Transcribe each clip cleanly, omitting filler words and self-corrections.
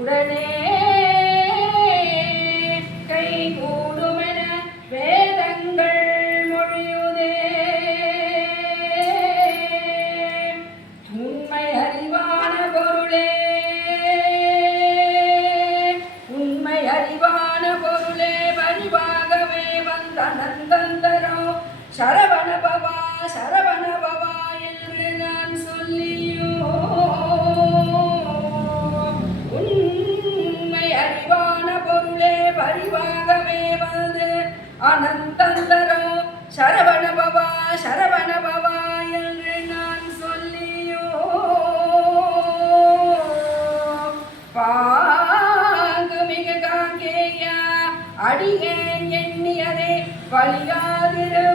உடனே கை கூடுமென வேதங்கள் மொழியுதே. உண்மை அறிவான பொருளே, உண்மை அறிவான பொருளே, வழிவாகவே வந்த நந்தந்தரோ சரவண பவா சரவண பவா என்று நான் சொல்லியோ. உண்மை அறிவான பொருளே பரிவாகவே வந்து அனந்தந்தரோ சரவண பவா சரவண பவா என்று நான் சொல்லியோ. பாங்கு மிக காங்கேயா அடியேன் எண்ணியதே வலியாதிருப்பதேனோ.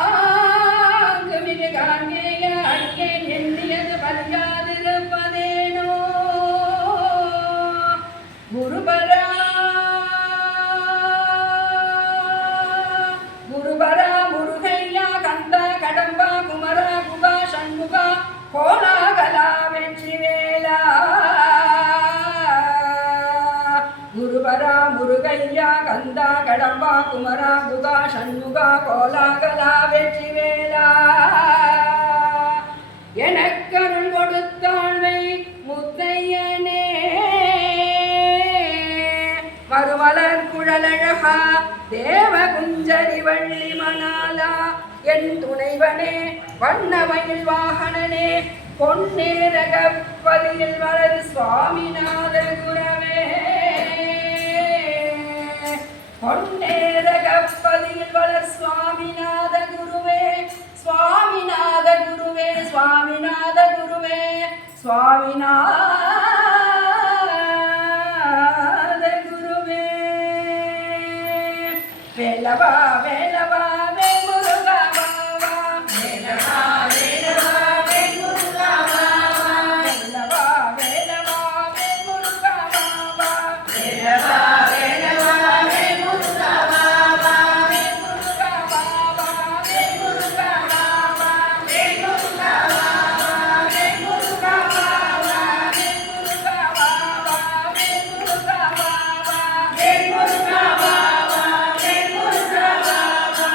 பாங்கு மிக காங்கேயா அடியேன் எண்ணியது வலியாதிருப்பதேனோ. குருபரா குருபரா முருகையா கந்தா கடம்பா குமரா குகா சண்முகா கோலாகலா வெற்றி வேலா. குருபரா முருகையா கந்தா கடம்பா குமரா குகா சண்முகா கோலாகலா வெற்றி வேலா. எனக்கருள் கொடுத்தாழ்வை முத்தையனே மறுமலர் குழலழகா தேவ குஞ்சரி வள்ளி மணாலா என் துணைவனே வண்ணமயில் வாகனனே பொன்னேரகப்பதியில் வளர் சுவாமிநாத குரவே. பொன்னேரகப்பதியில் வளர் சுவாமிநாத குருவே சுவாமிநாத குருவே சுவாமிநாத குருவே சுவாமிநாத குருவே. வேலவா வேலவா வே முருகா வாவா வேலவா வேலவா வே முருகா வாவா வேலவா வேலவா வே முருகா வாவா வேலவா வேலவா வே முருகா வாவா வே முருகா வாவா வே முருகா வாவா வே முருகா வாவா வே முருகா வாவா வே முருகா வாவா வே முருகா வாவா வே முருகா வாவா வே முருகா வாவா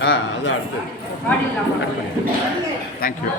அது அடுத்து பாடிடலாமா? தேங்க்யூ.